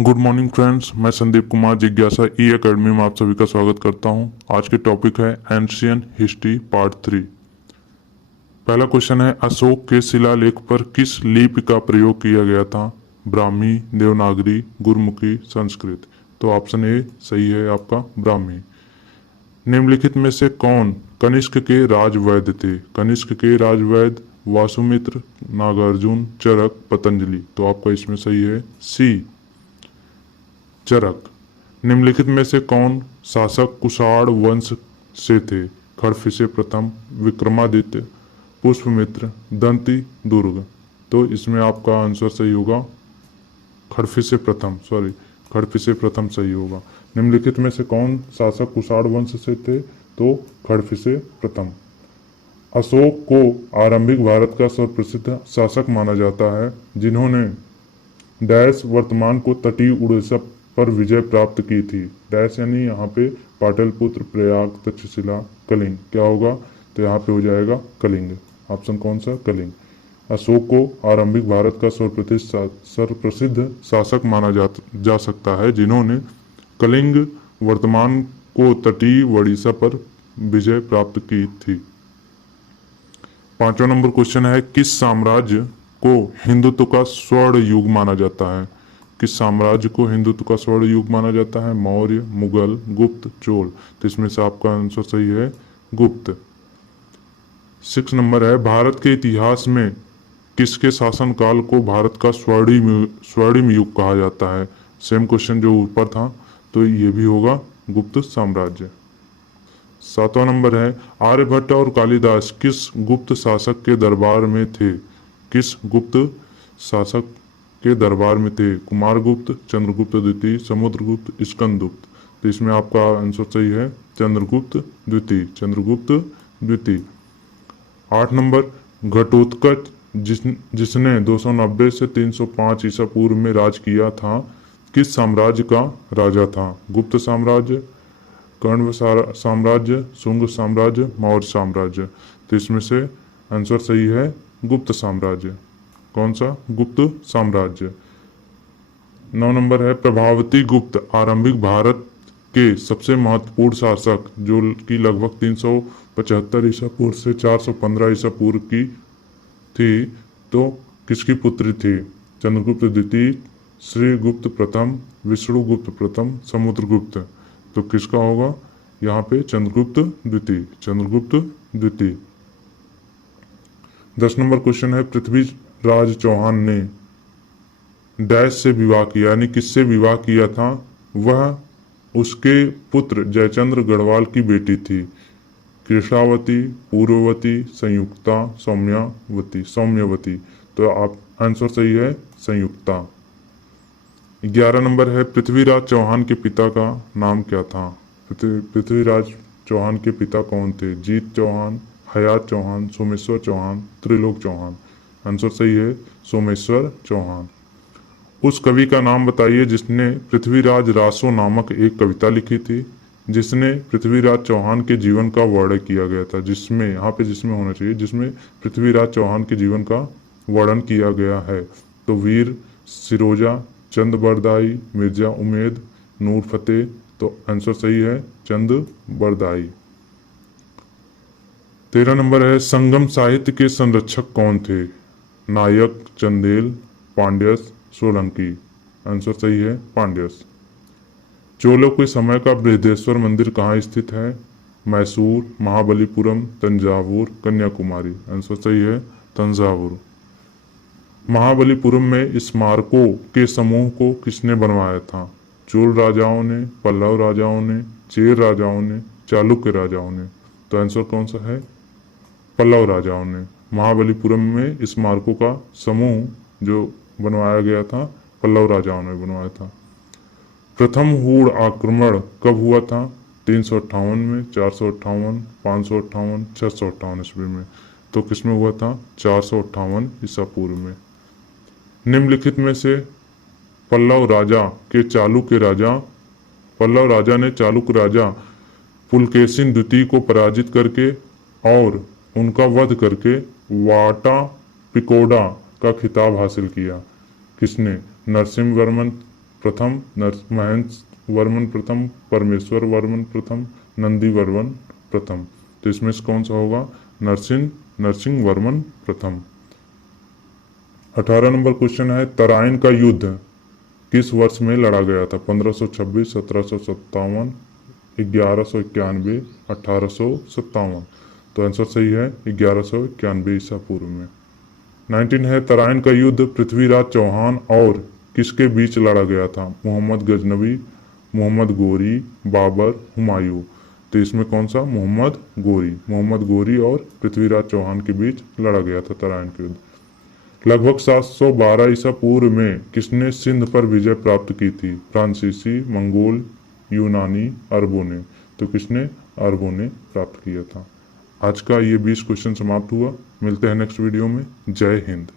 Good morning friends, मैं संदीप कुमार जिज्ञासा ई academy में आप सभी का स्वागत करता हूं। आज के टॉपिक है एंशियन हिस्ट्री पार्ट 3। पहला क्वेश्चन है, अशोक के शिलालेख पर किस लिपि का प्रयोग किया गया था? ब्राह्मी, देवनागरी, गुरमुखी, संस्कृत। तो ऑप्शन ए सही है आपका, ब्राह्मी। निम्नलिखित में से कौन कनिष्क के राजवैद्य थे? कनिष्क के राजवैद्य वासुमित्र, नागार्जुन, चरक, पतंजलि। तो आपका इसमें सही है सी, चरक। निम्नलिखित में से कौन शासक कुषाण वंश से थे? खरफिसे प्रथम, विक्रमादित्य, पुष्पमित्र, दंती दुर्ग। तो इसमें आपका आंसर सही होगा खरफिसे प्रथम, खरफिसे प्रथम सही होगा। निम्नलिखित में से कौन शासक कुषाण वंश से थे? तो खरफिसे प्रथम। अशोक को आरंभिक भारत का सर्वप्रसिद्ध शासक माना जाता है, जिन्होंने डैश वर्तमान को तटीय उड़ीसा पर विजय प्राप्त की थी। डैश यानी यहाँ पे पाटलिपुत्र, प्रयाग, तक्षशिला, कलिंग। क्या होगा? तो यहाँ पे हो जाएगा कलिंग। ऑप्शन कौन सा? कलिंग। अशोक को आरंभिक भारत का सर्वप्रसिद्ध शासक माना जा सकता है, जिन्होंने कलिंग वर्तमान को तटीय उड़ीसा पर विजय प्राप्त की थी। पांचवा नंबर क्वेश्चन है, किस साम्राज्य को हिंदुत्व का स्वर्ण युग माना जाता है? किस साम्राज्य को हिंदुत्व का स्वर्ण युग माना जाता है? मौर्य, मुगल, गुप्त, चोल। तो इसमें से आपका आंसर सही है गुप्त। 6 नंबर है, भारत के इतिहास में किसके शासनकाल को भारत का स्वर्णिम युग कहा जाता है? सेम क्वेश्चन जो ऊपर था, तो ये भी होगा गुप्त साम्राज्य। 7वां नंबर है, आर्यभट्ट और कालिदास किस गुप्त शासक के दरबार में थे? किस गुप्त शासक के दरबार में थे? कुमारगुप्त, चंद्रगुप्त द्वितीय, समुद्रगुप्त, स्कंदगुप्त। तो इसमें आपका आंसर सही है चंद्रगुप्त द्वितीय, चंद्रगुप्त द्वितीय। 8 नंबर, घटोत्कच जिसने 290 से 305 ईसा पूर्व में राज किया था, किस साम्राज्य का राजा था? गुप्त साम्राज्य, कण्व साम्राज्य, शुंग साम्राज्य, मौर्य साम्राज्य। तो इसमें से आंसर सही है गुप्त साम्राज्य। कौन सा? गुप्त साम्राज्य। 9 नंबर है, प्रभावती गुप्त आरंभिक भारत के सबसे महत्वपूर्ण शासक, जो कि लगभग 375 ईसा पूर्व से 415 ईसा पूर्व की थी, तो किसकी पुत्री थी? चंद्रगुप्त द्वितीय, श्रीगुप्त प्रथम, विष्णुगुप्त प्रथम, समुद्रगुप्त। तो किसका होगा यहाँ पे? चंद्रगुप्त द्वितीय, चंद्रगुप्त द्वितीय। 10 नंबर क्वेश्चन है, पृथ्वीराज चौहान ने डैश से विवाह किया, यानी किससे विवाह किया था? वह उसके पुत्र जयचंद्र गढ़वाल की बेटी थी। कृष्णावती, पूर्ववती, संयुक्ता, सौम्यवती। तो आप आंसर सही है संयुक्ता। 11 नंबर है, पृथ्वीराज चौहान के पिता का नाम क्या था? पृथ्वीराज चौहान के पिता कौन थे? जीत चौहान, हयात चौहान, सोमेश्वर चौहान, त्रिलोक चौहान। आंसर सही है सोमेश्वर चौहान। उस कवि का नाम बताइए जिसने पृथ्वीराज रासो नामक एक कविता लिखी थी, जिसने पृथ्वीराज चौहान के जीवन का वर्णन किया गया था। जिसमें यहाँ पे जिसमें होना चाहिए, जिसमें पृथ्वीराज चौहान के जीवन का वर्णन किया गया है। तो वीर सिरोजा, चंद बरदाई, मिर्जा उमेद, नूर फतेह। तो आंसर सही है चंद बरदाई। 13 नंबर है, संगम साहित्य के संरक्षक कौन थे? नायक, चंदेल, पांड्यस, सोलंकी। आंसर सही है पांड्यस। चोलों के समय का बृहदेश्वर मंदिर कहाँ स्थित है? मैसूर, महाबलीपुरम, तंजावुर, कन्याकुमारी। आंसर सही है तंजावुर। महाबलीपुरम में स्मारकों के समूह को किसने बनवाया था? चोल राजाओं ने, पल्लव राजाओं ने, चेर राजाओं ने, चालुक्य राजाओं ने। तो आंसर कौन सा है? पल्लव राजाओं ने। महाबलीपुरम में स्मारकों का समूह जो बनवाया गया था, पल्लव राजाओं ने बनवाया था। प्रथम हूण आक्रमण कब हुआ था? 358 में, 458, 558, 658 ईस्वी में। तो किसमें हुआ था? 458 ईसा पूर्व में। निम्नलिखित में से पल्लव राजा ने चालुक्य राजा पुलकेशिन द्वितीय को पराजित करके और उनका वध करके वाटा पिकोडा का खिताब हासिल किया। किसने? नरसिंह वर्मन प्रथम, महेंद्र वर्मन प्रथम, परमेश्वर वर्मन प्रथम, नंदी वर्मन प्रथम। तो इसमें से कौन सा होगा? नरसिंह वर्मन प्रथम। 18 नंबर क्वेश्चन है, तराइन का युद्ध किस वर्ष में लड़ा गया था? 1526, 1757, 1191, 1857। तो आंसर सही है 1191 ईसा पूर्व में। 19 है, तराइन का युद्ध पृथ्वीराज चौहान और किसके बीच लड़ा गया था? मोहम्मद गजनवी, मोहम्मद गोरी, बाबर, हुमायूं। तो इसमें कौन सा? मोहम्मद गोरी और पृथ्वीराज चौहान के बीच लड़ा गया था तराइन का युद्ध। लगभग 712 ईसा पूर्व में किसने सिंध पर विजय प्राप्त की थी? फ्रांसीसी, मंगोल, यूनानी, अरबों ने। तो किसने? अरबों ने प्राप्त किया था। आज का ये 20 क्वेश्चन समाप्त हुआ। मिलते हैं नेक्स्ट वीडियो में। जय हिंद।